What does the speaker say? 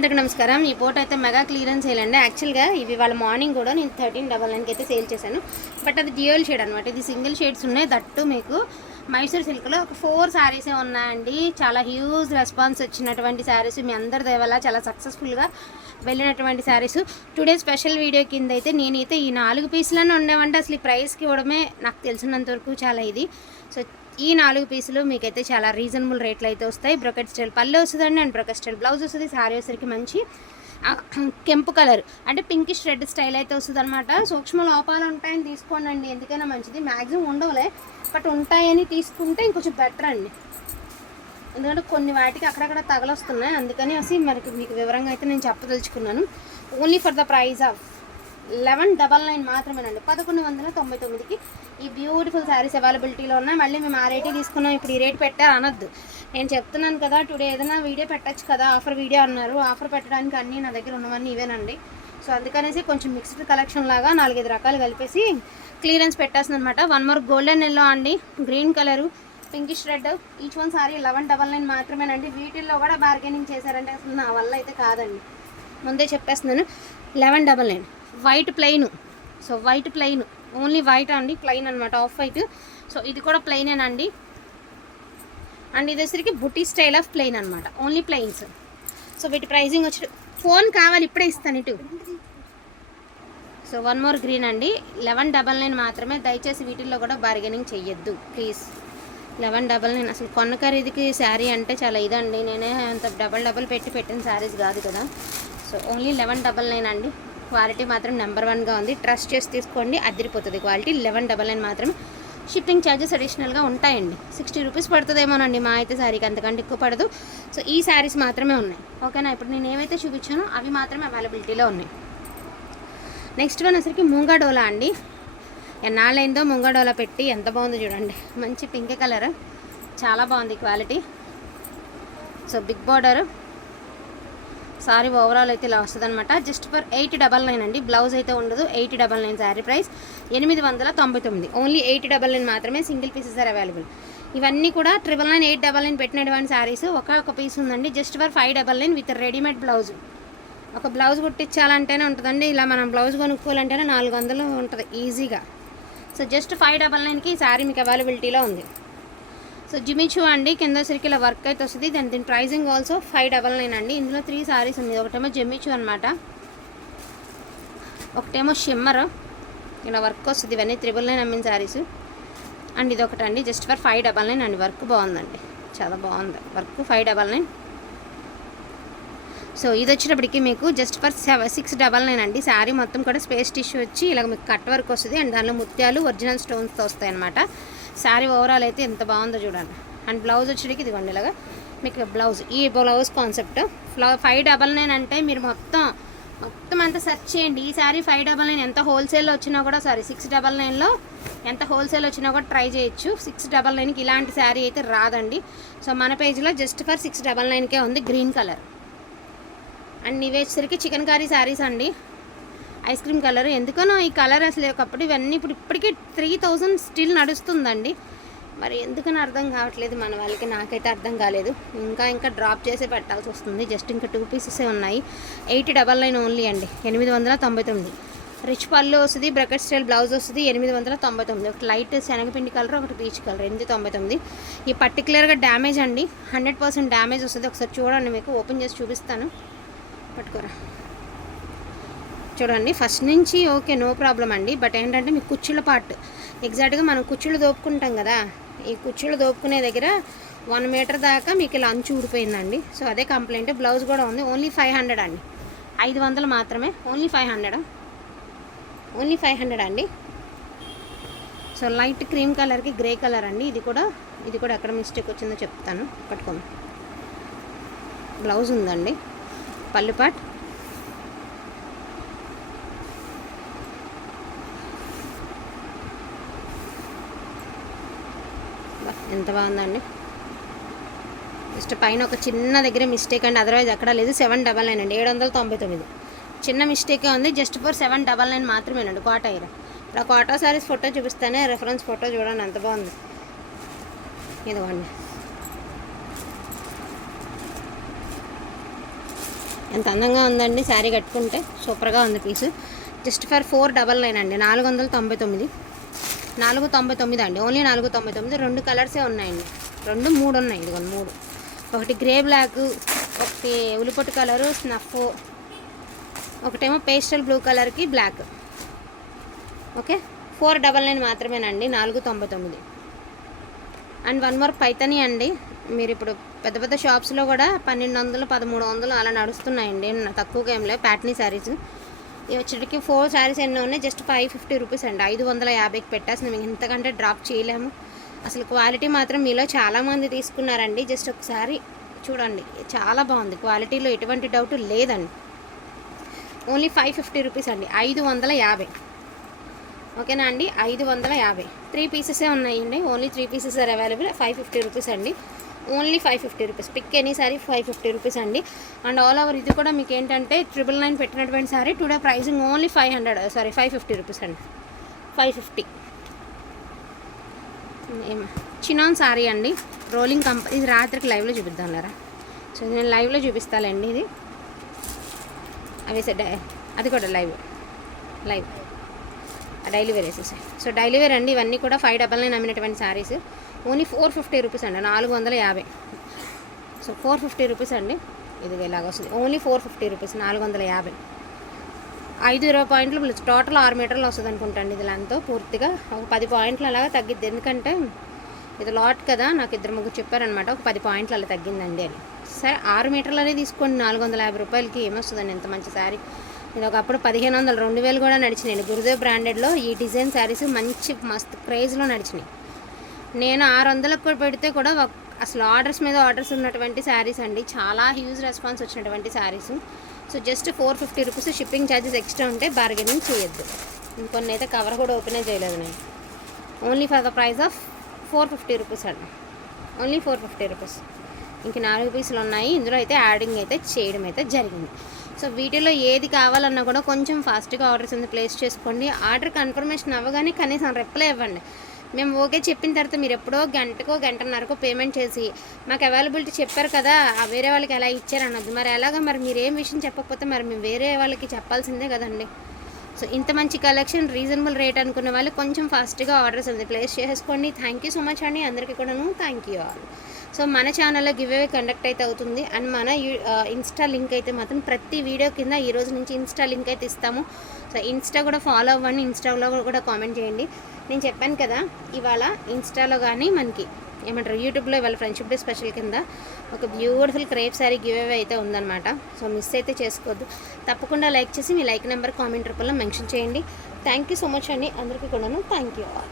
అందరికీ నమస్కారం. ఈ పూట అయితే మెగా క్లియరెన్స్ సేల్ అండి. యాక్చువల్గా ఇవి వాళ్ళ మార్నింగ్ కూడా నేను 1399కి అయితే సేల్ చేశాను. బట్ అది డ్యూయల్ షేడ్ అనమాట. ఇది సింగిల్ షేడ్స్ ఉన్నాయి. దట్టు మీకు మైసూర్ సిల్క్లో ఒక 4 శారీసే ఉన్నాయండి. చాలా హ్యూజ్ రెస్పాన్స్ వచ్చినటువంటి శారీస్, మీ అందరి దయ వల్ల చాలా సక్సెస్ఫుల్గా వెళ్ళినటువంటి శారీస్. టుడే స్పెషల్ వీడియో కింద అయితే నేనైతే ఈ 4 పీసులను ఉండేవంటే అసలు ఈ ప్రైస్కి ఇవ్వడమే నాకు తెలిసినంత వరకు చాలా ఇది. సో ఈ 4 పీసులు మీకైతే చాలా రీజనబుల్ రేట్లు అయితే వస్తాయి. బ్రొకెట్ స్టైల్ పళ్ళు వస్తుందండి అండ్ బ్రొకెట్ స్టైల్ బ్లౌజ్ వస్తుంది. శారీ వచ్చేసరికి మంచి కెంపు కలర్ అంటే పింకిష్ రెడ్ స్టైల్ అయితే వస్తుంది అనమాట. సూక్ష్మ లోపాలు ఉంటాయని తీసుకోండి, ఎందుకైనా మంచిది. మ్యాక్సిమం ఉండవులే, బట్ ఉంటాయని తీసుకుంటే ఇంకొంచెం బెటర్ అండి. ఎందుకంటే కొన్ని వాటికి అక్కడక్కడ తగలొస్తున్నాయి, అందుకని మనకి మీకు వివరంగా అయితే నేను చెప్పదలుచుకున్నాను. Only for the price of 1199 మాత్రమేనండి. 1199కి ఈ బ్యూటిఫుల్ శారీస్ అవైలబిలిటీలో ఉన్నాయి. మళ్ళీ మేము ఆ రేటే తీసుకున్నాం, ఇప్పుడు ఈ రేట్ పెట్టారు అనొద్దు. నేను చెప్తున్నాను కదా, టుడే ఏదైనా వీడియో పెట్టచ్చు కదా, ఆఫర్ వీడియో అన్నారు. ఆఫర్ పెట్టడానికి అన్నీ నా దగ్గర ఉన్నవన్నీ ఇవేనండి. సో అందుకనేసి కొంచెం మిక్స్డ్ కలెక్షన్ లాగా 4-5 రకాలు కలిపేసి క్లియరెన్స్ పెట్టేస్తుంది అనమాట. వన్ మోర్ గోల్డెన్ ఎల్లో అండి, green colour, pinkish red, each one sorry 1199 మాత్రమేనండి. వీటిల్లో కూడా బార్గెనింగ్ చేశారంటే అసలు నా వల్ల అయితే కాదండి, ముందే చెప్పేస్తున్నాను. 1199 white plain. So white plain, only white అండి, ప్లెయిన్ అనమాట, ఆఫ్ వైట్. సో ఇది కూడా ప్లెయినేనండి. అండ్ ఇది వచ్చరికి బుటీ స్టైల్ ఆఫ్ ప్లెయిన్ అనమాట, ఓన్లీ ప్లెయిన్స్. సో వీటి ప్రైజింగ్ వచ్చి ఫోన్ కావాలి ఇప్పుడే ఇస్తాను ఇటు. సో వన్ మోర్ గ్రీన్ అండి, 1199 మాత్రమే. దయచేసి వీటిల్లో కూడా బార్గెనింగ్ చెయ్యొద్దు ప్లీజ్. 1199 అసలు కొన్న ఖరీదుకి శారీ అంటే చాలా ఇదండి. నేనే అంత డబల్ పెట్టిన శారీస్ కాదు కదా. సో ఓన్లీ 1199 అండి. క్వాలిటీ మాత్రం నెంబర్ 1గా ఉంది. ట్రస్ట్ చేసి తీసుకోండి, అదిరిపోతుంది క్వాలిటీ. 1199 మాత్రమే. షిప్పింగ్ ఛార్జెస్ అడిషనల్గా ఉంటాయండి. 60 రూపీస్ పడుతుందేమోనండి మా అయితే శారీకి, అంతకంటే ఎక్కువ పడదు. సో ఈ శారీస్ మాత్రమే ఉన్నాయి, ఓకేనా. ఇప్పుడు నేను ఏవైతే చూపించానో అవి మాత్రమే అవైలబిలిటీలో ఉన్నాయి. నెక్స్ట్ వన్ వచ్చరికి ముంగా డోలా అండి. ఎన్నాళ్ళైందో ముంగా డోలా పెట్టి, ఎంత బాగుందో చూడండి. మంచి పింక్ కలర్, చాలా బాగుంది quality. So big border sari overall అయితే ఇలా వస్తుంది అనమాట. జస్ట్ ఫర్ 899 అండి. బ్లౌజ్ అయితే ఉండదు. 899 శారీ ప్రైస్ 899, ఓన్లీ 899 మాత్రమే. Single pieces are available. ఇవన్నీ కూడా 999, 899 పెట్టినటువంటి శారీస్. ఒక పీస్ ఉందండి just for 599 with readymade blouse. ఒక బ్లౌజ్ కుట్టించాలంటేనే ఉంటుందండి, ఇలా మనం బ్లౌజ్ కొనుక్కోవాలంటేనే 400 ఉంటుంది ఈజీగా. సో జస్ట్ 599కి ఈ శారీ మీకు అవైలబిలిటీలో ఉంది. సో జిమిచూ అండి, కింద సరికి ఇలా వర్క్ అయితే వస్తుంది. దీని ప్రైజింగ్ ఆల్సో 599 అండి. ఇందులో 3 సారీస్ ఉంది. ఒకటేమో జిమిచూ అనమాట, ఒకటేమో షిమ్మర్, ఇలా వర్క్ వస్తుంది. ఇవన్నీ 999 అమ్మిన శారీస్. అండ్ ఇది ఒకటండి జస్ట్ ఫర్ 599 అండి. వర్క్ బాగుందండి, చాలా బాగుంది వర్క్. 599. సో ఇది వచ్చేటప్పటికి మీకు జస్ట్ ఫర్ 699 అండి. శారీ మొత్తం కూడా స్పేస్ టిష్యూ వచ్చి ఇలా మీకు కట్ వర్క్ వస్తుంది. అండ్ దానిలో ముత్యాలు ఒరిజినల్ స్టోన్స్తో వస్తాయి అనమాట. శారీ ఓవరాల్ అయితే ఎంత బాగుందో చూడండి. అండ్ బ్లౌజ్ వచ్చేటికి ఇదిగోండి ఇలాగా మీకు బ్లౌజ్. ఈ బ్లౌజ్ కాన్సెప్ట్ 599 అంటే మీరు మొత్తం అంతా సెర్చ్ చేయండి. ఈ శారీ 599 ఎంత హోల్సేల్లో వచ్చినా కూడా, సారీ 699లో ఎంత హోల్సేల్ వచ్చినా కూడా ట్రై చేయొచ్చు. 699కి ఇలాంటి శారీ అయితే రాదండి. సో మన పేజ్లో జస్ట్ ఫర్ 699కే ఉంది, గ్రీన్ కలర్. అండ్ ఇవి వచ్చేసరికి చికెన్ కర్రీ శారీస్ అండి, ఐస్ క్రీమ్ కలర్. ఎందుకనో ఈ కలర్ అసలు ఒకప్పుడు ఇవన్నీ ఇప్పటికీ 3000 స్టిల్ నడుస్తుందండి. మరి ఎందుకని అర్థం కావట్లేదు మన వాళ్ళకి, నాకైతే అర్థం కాలేదు. ఇంకా డ్రాప్ చేసి పెట్టాల్సి వస్తుంది. జస్ట్ ఇంకా 2 పీసెసే ఉన్నాయి. 899 ఓన్లీ అండి, 899. రిచ్ పళ్ళు వస్తుంది, బ్రకెట్ స్టైల్ బ్లౌజ్ వస్తుంది, 899. ఒకటి లైట్ శనగపిండి కలర్, ఒకటి పీచ్ కలర్, 899. ఈ పర్టికులర్గా డ్యామేజ్ అండి, 100% డ్యామేజ్ వస్తుంది. ఒకసారి చూడండి, మీకు ఓపెన్ చేసి చూపిస్తాను, పట్టుకోరా చూడండి. ఫస్ట్ నుంచి ఓకే, నో ప్రాబ్లం అండి. బట్ ఏంటంటే మీకు కుచ్చుల పార్ట్ ఎగ్జాక్ట్గా మనం కుచ్చుళ్ళు దోపుకుంటాం కదా, ఈ కుచ్చుళ్ళు దోపుకునే దగ్గర 1 మీటర్ దాకా మీకు ఇలా అంచు ఊడిపోయిందండి. సో అదే కంప్లైంట్. బ్లౌజ్ కూడా ఉంది. ఓన్లీ 500 అండి, 500 మాత్రమే. ఓన్లీ 500 అండి. సో లైట్ క్రీమ్ కలర్కి గ్రే కలర్ అండి. ఇది కూడా ఎక్కడ మిస్టేక్ వచ్చిందో చెప్తాను, పట్టుకోండి. బ్లౌజ్ ఉందండి, పళ్ళు పాట్. ఎంత బాగుందండి. జస్ట్ పైన ఒక చిన్న దగ్గర మిస్టేక్ అండి, అదర్వైజ్ ఎక్కడా లేదు. 799 అండి, 799. చిన్న మిస్టేకే ఉంది. జస్ట్ ఫర్ 799 మాత్రమేనండి. కోటా ఇప్పుడు ఆ కోటా శారీస్ ఫోటో చూపిస్తానే, రెఫరెన్స్ ఫోటో చూడండి ఎంత బాగుంది. ఇదిగోండి ఎంత అందంగా ఉందండి శారీ కట్టుకుంటే, సూపర్గా ఉంది పీసు. జస్ట్ ఫర్ 499 అండి, 499, 499 అండి, ఓన్లీ 499. 2 కలర్సే ఉన్నాయండి, 3 ఉన్నాయి, ఇదిగో 3. ఒకటి గ్రే బ్లాక్, ఒకటి ఉలిపొట్టు కలరు స్నఫ్, ఒకటేమో పేస్టల్ బ్లూ కలర్కి బ్లాక్. ఓకే, 499 మాత్రమేనండి, 499. అండ్ 1 మోర్ పైతని అండి. మీరు ఇప్పుడు పెద్ద పెద్ద షాప్స్లో కూడా 1200, 1300 అలా నడుస్తున్నాయండి, తక్కువగా ఏం లేవు ప్యాటర్నీ శారీస్. ఇవి వచ్చేటికి 4 శారీస్ ఎన్నో ఉన్నాయి, జస్ట్ 550 రూపీస్ అండి. 550కి పెట్టాల్సిన మేము ఇంతకంటే డ్రాప్ చేయలేము. అసలు క్వాలిటీ మాత్రం మీలో చాలామంది తీసుకున్నారండి, జస్ట్ ఒకసారి చూడండి, చాలా బాగుంది, క్వాలిటీలో ఎటువంటి డౌట్ లేదండి. ఓన్లీ 550 రూపీస్ అండి, 550. ఓకేనా అండి, 550. 3 పీసెసే ఉన్నాయండి, only 3 pieces are available. 550 rupees అండి, only 550 rupees. Pick any saree 550 rupees అండి. అండ్ ఆల్ ఓవర్ ఇది కూడా మీకు ఏంటంటే 999 పెట్టినటువంటి saree today pricing only 550 rupees అండి, 550. చినాన్ సారీ అండి, రోలింగ్ ఇది రాత్రికి లైవ్లో చూపిద్దాంలేరా. సో నేను లైవ్లో చూపిస్తానండి, ఇది అవి అది కూడా లైవ్ డైలీ వేర్ వేసేసాయి. సో డైలీ వేర్ అండి, ఇవన్నీ కూడా 599 అమ్మినటువంటి శారీస్. ఓన్లీ 450 రూపీస్ అండి, 450. సో 450 రూపీస్ అండి, ఇది ఇలాగ వస్తుంది, ఓన్లీ 450 రూపీస్, 450. 5-20 పాయింట్లు టోటల్ 6 మీటర్లు వస్తుంది అనుకుంటాండి. ఇది లెంత్ పూర్తిగా ఒక 10 పాయింట్లు అలాగా తగ్గిద్ది, ఎందుకంటే ఇది లాట్ కదా, నాకు 2-3 చెప్పారనమాట, ఒక 10 పాయింట్లు అలా తగ్గిందండి అని. సరే 6 మీటర్లు అనేది తీసుకోండి, 450 రూపాయలకి ఏమొస్తుందండి ఎంత మంచి శారీ. ఇది ఒకప్పుడు 1500, 2000 కూడా నడిచినాయి. గురుదేవ్ బ్రాండెడ్లో ఈ డిజైన్ శారీస్ మంచి మస్తు క్రేజ్లో నడిచినాయి. నేను 600లకు కూడా పెడితే కూడా అసలు ఆర్డర్స్ మీద ఆర్డర్స్ ఉన్నటువంటి శారీస్ అండి, చాలా హ్యూజ్ రెస్పాన్స్ వచ్చినటువంటి saris. So just 450 rupees, shipping charges extra ఉంటే బార్గెనింగ్ చేయొద్దు. ఇంకొన్ని అయితే కవర్ కూడా ఓపెనే చేయలేదు నేను. Only for the price of 450 rupees అండి, ఓన్లీ 450 రూపీస్. ఇంక 4 పీసులు ఉన్నాయి, ఇందులో అయితే యాడింగ్ అయితే చేయడం అయితే జరిగింది. సో వీటిలో ఏది కావాలన్నా కూడా కొంచెం ఫాస్ట్గా ఆర్డర్స్ ఉంది ప్లేస్ చేసుకోండి. ఆర్డర్ కన్ఫర్మేషన్ అవ్వగానే కనీసం రిప్లై ఇవ్వండి. మేము ఓకే చెప్పిన తర్వాత మీరు ఎప్పుడో గంటన్నరకు పేమెంట్ చేసి మాకు అవైలబిలిటీ చెప్పారు కదా, వేరే వాళ్ళకి ఎలా ఇచ్చారన్నది. మరి ఎలాగ, మరి మీరు ఏం విషయం చెప్పకపోతే మరి మేము వేరే వాళ్ళకి చెప్పాల్సిందే కదండి. సో ఇంత మంచి కలెక్షన్, రీజనబుల్ రేట్ అనుకునే వాళ్ళు కొంచెం ఫాస్ట్గా ఆర్డర్స్ ఉంది ప్లేస్ చేసుకోండి. థ్యాంక్ యూ సో మచ్ అండి, అందరికీ కూడాను థ్యాంక్ యూ ఆల్. సో మన ఛానల్లో గివ్ అవే కండక్ట్ అయితే అవుతుంది. అండ్ మన ఇన్స్టా లింక్ అయితే మాత్రం ప్రతి వీడియో కింద ఈ రోజు నుంచి ఇన్స్టా లింక్ అయితే ఇస్తాము. సో ఇన్స్టా కూడా ఫాలో అవ్వండి, ఇన్స్టాలో కూడా కామెంట్ చేయండి. నేను చెప్పాను కదా, ఇవాళ ఇన్స్టాలో కానీ మనకి ఏమంటారు యూట్యూబ్లో ఇవాళ ఫ్రెండ్షిప్ డే స్పెషల్ కింద ఒక beautiful crepe sari give away అయితే ఉందన్నమాట. సో మిస్ అయితే చేసుకోవద్దు, తప్పకుండా లైక్ చేసి మీ లైక్ నెంబర్ కామెంట్ రూపంలో మెన్షన్ చేయండి. థ్యాంక్ యూ సో మచ్ అండి, అందరికీ కూడాను థ్యాంక్ యూ ఆల్.